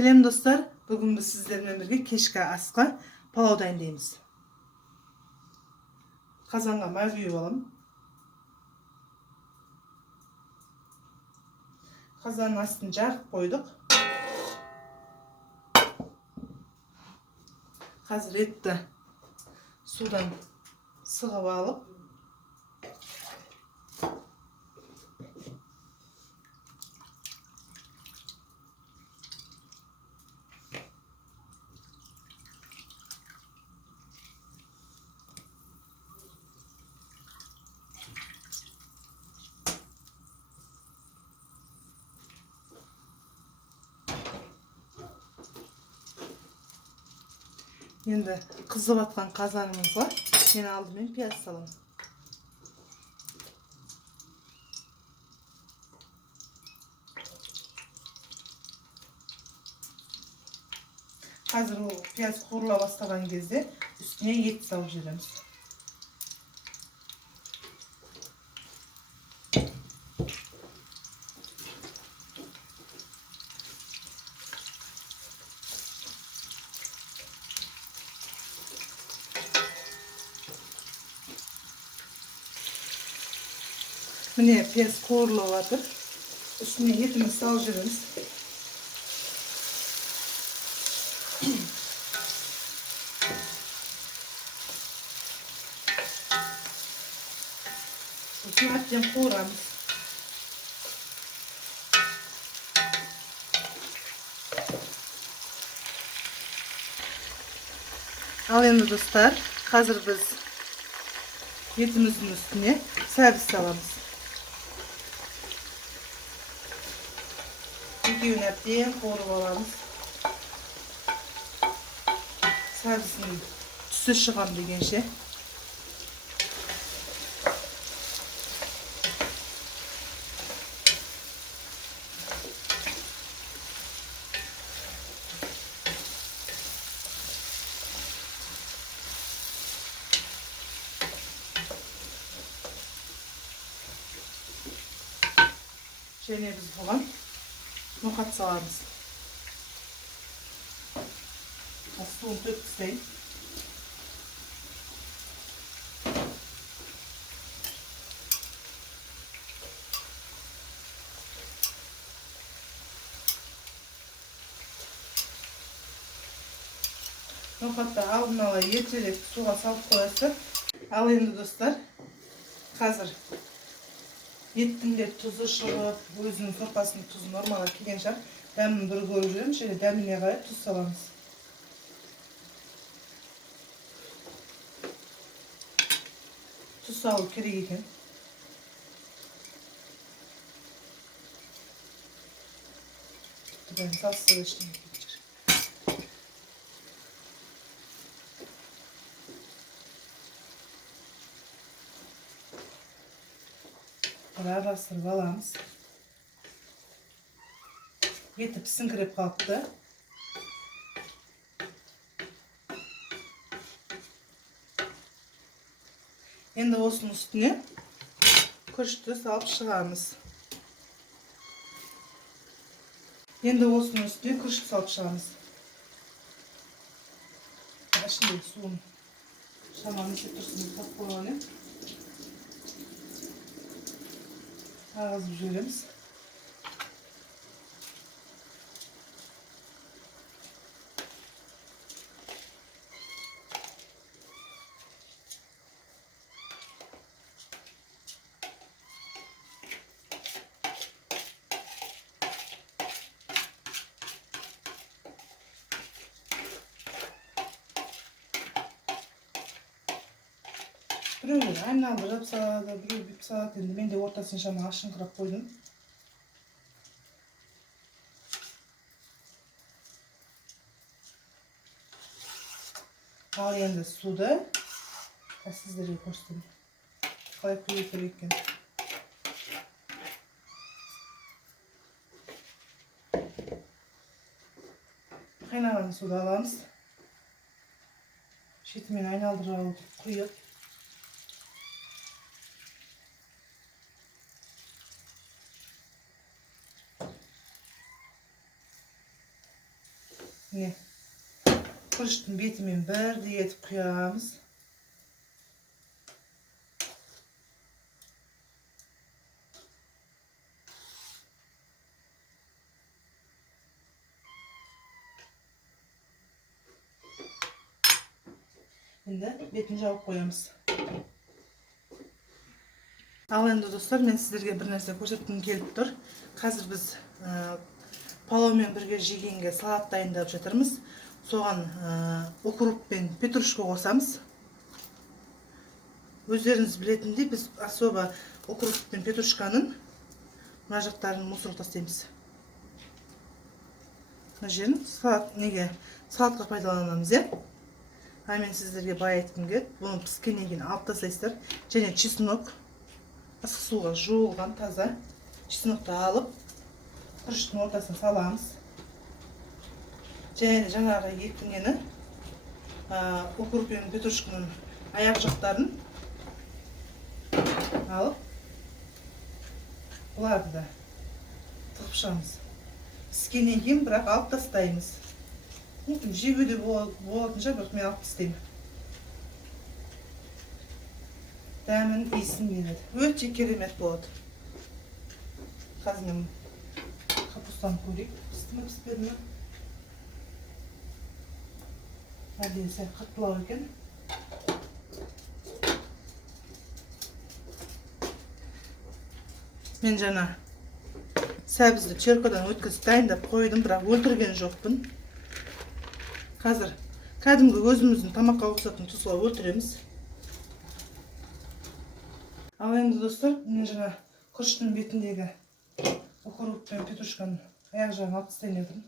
Selam dostlar. Bugün biz sizlerle birlikte keşke aska palov dayındayız. Kazanға may құйып alalım. Kazanın астын жағып koyduk. Hazır etті sudan sığып alıp Енді kızıp atkan kazanımız var. Yine aldım piyaz salalım. Hazır o piyaz kurula бастаған кезде üstüne et salып жібереміз. Mine piyaz kurula vardır. Üstüne etimizi salып жібереміз. So'ng qovuramiz. Al endi dostlar, hazır biz etimizin üstüne servis salamız. İki ünetten qovurup alamız. Servisin tüsü çıkan degan şey. Şeylerimiz falan nokat salamız. Suyunu döküp Nokatda aldın ala yeterli suğa salıp koyasın. Al endi dostlar. Hazır. Ettin de tuzu шығып, өзінің сорпасының tuzu normala kelген шығар. Дәмін бір көріп жүрем. Şöyle дәміне қарай tuz salamыз. Tuz salу керек екен. Ben salsa işte. Arasını alamız. Eti pісіңкіреп қалыпты. Енді осының үстіне күрішті салып шығамыз. Енді осының үстіне күрішті салып шығамыз. Ішіндегі суын шамамыз тұрсын тап қойған. Ağzı jüremiz. Birovlar aylandırıp salada, bir salat endi. Ben de ortasını şama aşınqırap koydum. Al endi suda. Sizlerge ko'rsatdim. Qalay quyish kerak ekan. Qaynagan suda alamiz. Şetimen aylandırib quyib Mine күріштің бетімен бірдей етіп құямыз. Енді бетін жауып қоямыз. Ал енді достар, мен сіздерге бір нәрсе көрсеткім келіп тұр. Қазір біз палаумен бірге жегенге салат дайындап жатырмыз. Соған укроп пен петрушка қосамыз. Өздеріңіз білетіндей, біз особо укроп пен петрушканың мына жақтарын мусорға тастаймыз. Мына жерін салатқа пайдаланамыз, А мен сіздерге бай айтқым келді. Бұны піскеннен кейін алып тастайсыздар. Және чеснок, ыстық суға жуылған таза чеснокты алып, күріштің ортасына саламыз. Және жаңағы екі нені, укроп пен петрушканың аяқ жақтарын алып, бұларды да тығып шығамыз. Піскеннен кейін бірақ алып тастаймыз. Жеуге болатынша, бірақ мен алып тастаймын. Дәмін иісін береді. Өте керемет болады. Қазір мен капустаны көрейік. Пісті ме, піспеді ме? Әлде сәл қаттылау екен. Мен жаңа сәбізді черкадан өткізіп дайындап қойдым, бірақ өлтірген жоқпын. Қазір кәдімгі өзіміздің тамаққа ұқсататын тұзға өлтіреміз. Ал енді достар, мен жаңа күріштің бетіндегі укроп пен петрушканың аяқ жағын алып тастайын дедім.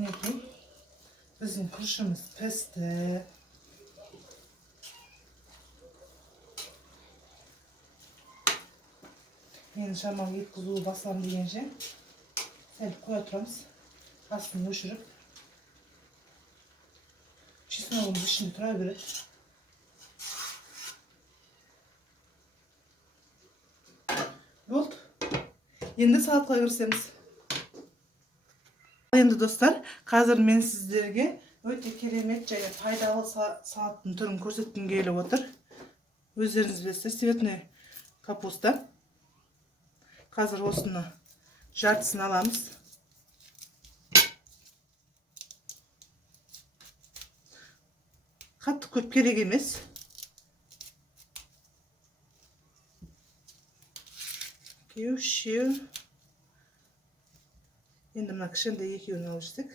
Мінекей, біздің күрішіміз пісті. Енді шамалы ет қызуы басылам дегенше сәл қоя тұрамыз. Астын өшіріп. Чесногымыз ішінде тұра береді. Болды. Енді салатқа кірісеміз. Енді достар, қазір мен сіздерге өте керемет және пайдалы салаттың түрін көрсеткім келіп отыр. Өздеріңіз білесіздер, цветной капуста. Қазір осыны жартысын аламыз. Қатты көп керек емес. Үшеу. Енді мына кішкентай екеуін алып жүрсек,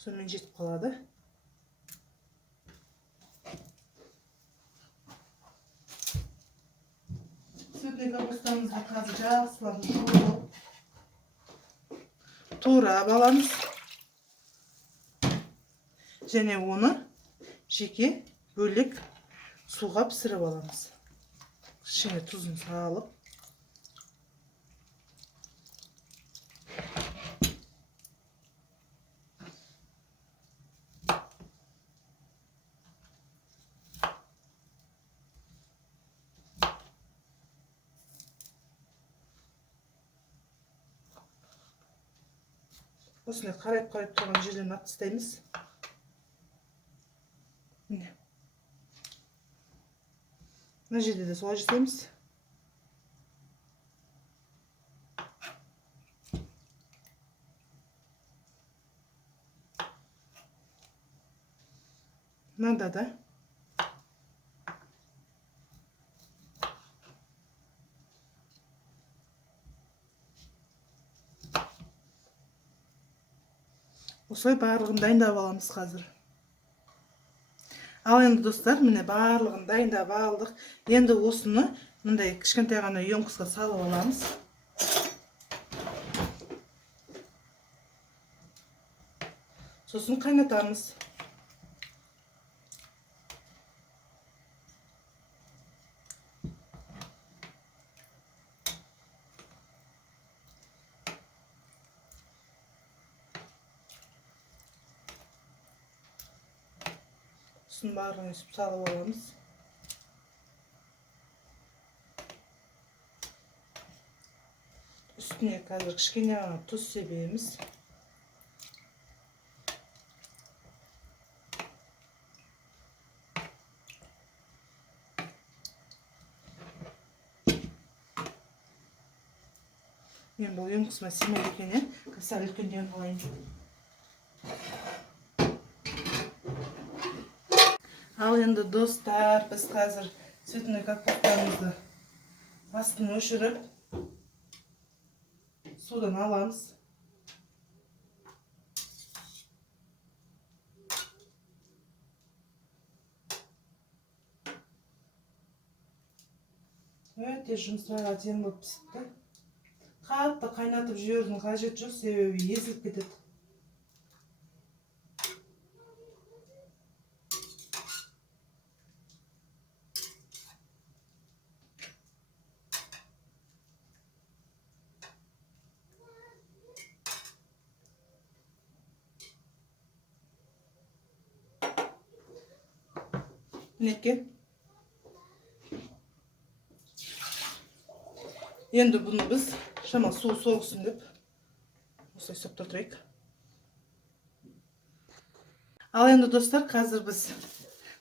сонымен жетіп қалады. Цветный капустамызды қазір жақсылап жуып турап аламыз. Және оны жеке бөлек суға пісіріп аламыз. Кішкене тұзын салып. Осыны қарайып тұрған жерден алып тастаймыз. Міне. Мына жерде де солай жасаймыз. Mında da. Osay bарлığını dayındap alamız hazır. Al endi dostlar, mine bарлığını dayındap aldık. Endi osunu mınday kişkenтай gana yonkusga salıp alamız. Sosun kaynatamız. Sosun bарлığını salıp alamız. Üstüne hazır kişkene tuz sebemiz. Men bu yonkusma simelikeni kısa ülkünden alayım. Al endi dostlar, biz hazır sütünü kakpaklarımızı astını öşürüp sudan alamız. Evet, жұмсаға тең болып пісіпті. Қатты қайнатып жіберудің қажеті жоқ, себебі езіліп кетеді. Мінекей. Енді бұны біз шама су соғысын деп осылай соқтыр тұрайық. Ал енді достар, қазір біз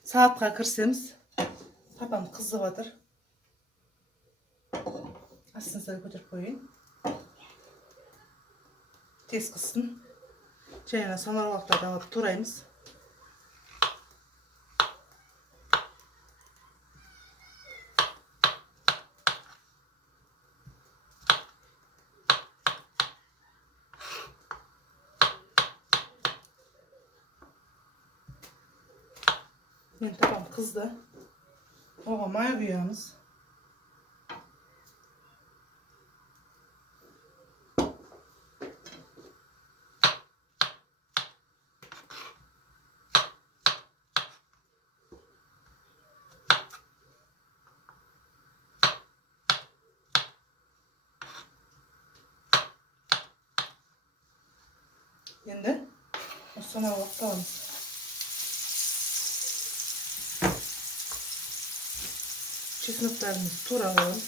сағатқа кірсеміз. Папам қызып жатыр. Астын сәл көтеріп қойайын. Тез қызсын. Және санарлықтарды алып тураймыз. Men tamam kızdı. Oğa maya kuyamız. Şimdi o sana bakalım. Çeşnoklarımızı turalım.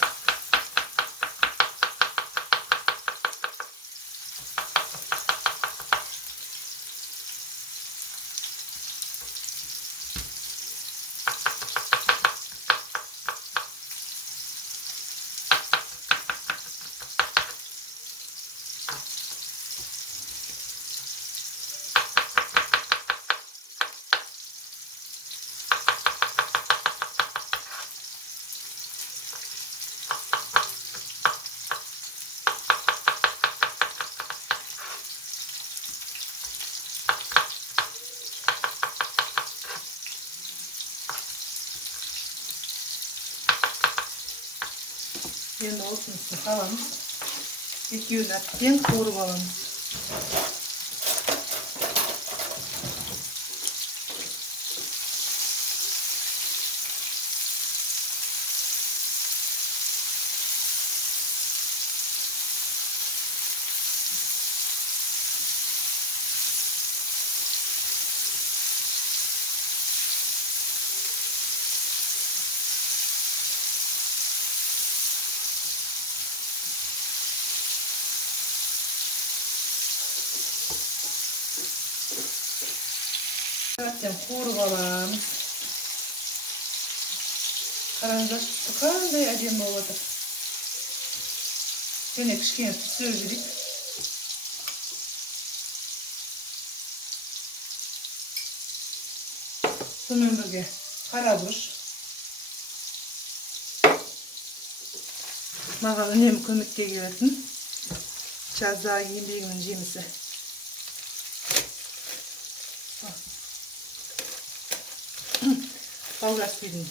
Şimdi olsun sıkalımız. 200 atken kavurup alalımız. Zaten kavurup alalımız. Karandaş qanday әдемі болып жатыр. Және кішкене пісіріп жіберейік. Bunun birge karaburuş. Mağa önemli kömekке geletin. Biraz daha yeniliğinin cemisi. Kavgas birini.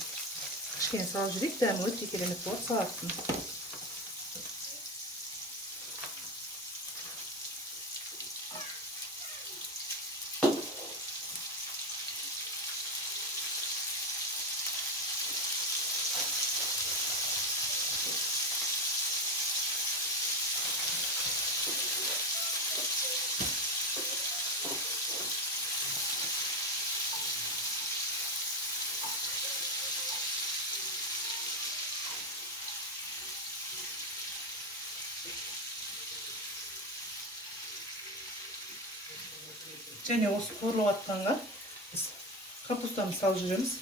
Kışken sal jürek de ama ötki kelemek bol salattın. Және осы қорылып атқанға біз капустамызды салып жүреміз.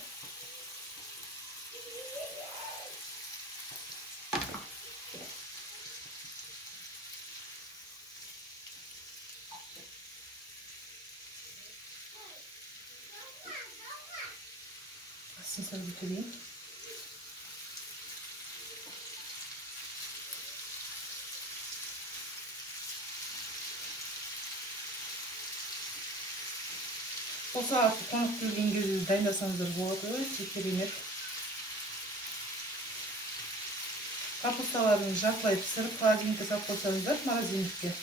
Астын салып өтелейін. O saati konuk gelген кезде дайындасаңыздар болады, өте керемет. Капусталарын жартылай пісіріп, холодильникке салып қойсаңыздар, морозильникке.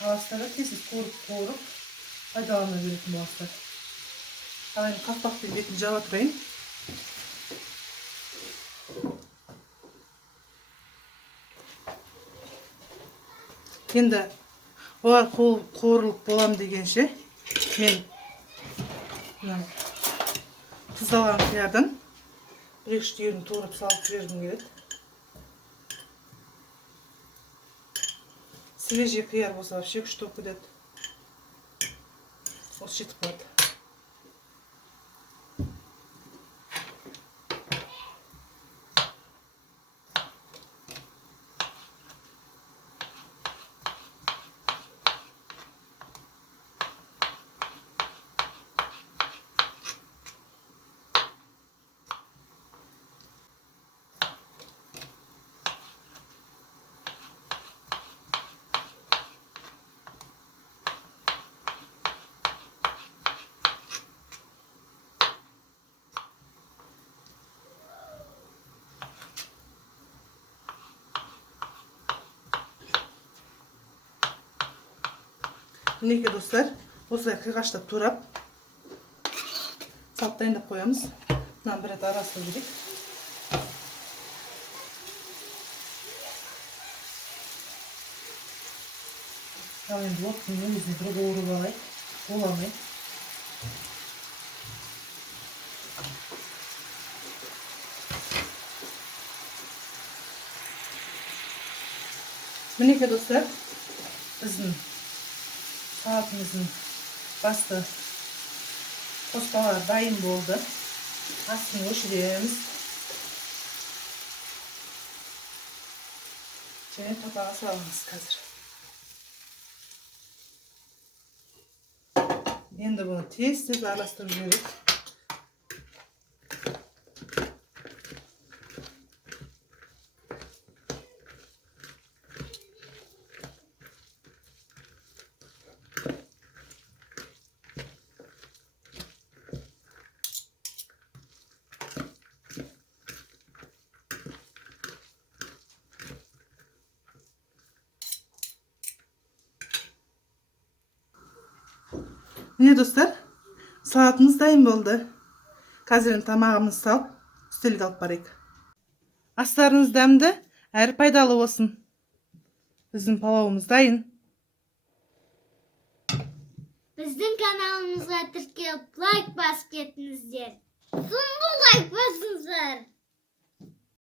Аластары тез қуырып, пайдалана беретін боласыздар. Ал енді қақпақпен бетін жаба тұрайын. Енді олар қуырылып болам дегенше мен тұздалған қиярдан 1-2 түйірін туырып салып жібергім келеді. Свежий қияр болса вообще күшті болып кетеді. Осы жетіп қалады. Мінекей достар, осылай қиғаштап турап салып дайындап қоямыз. Мынаны бір рет араластырып жіберейік. Ал енді оттың өзіне бір қуырып алайық, боламай. Мінекей достар, біздің салатымыздың басты қоспалар дайын болды. Астын өшіреміз. Және топаға саламыз қазір. Енді бұны тез араластырып жіберейік. Mine dostlar, salatımız dayım oldu. Қазір тамағымызды салып, үстелге алып барайық. Астарыңыз дәмді, әрі пайдалы болсын. Біздің палауымыз дайын. Біздің каналымызға тіркеліп лайк басып кетіңіздер. Соңғы лайк басыңыздар.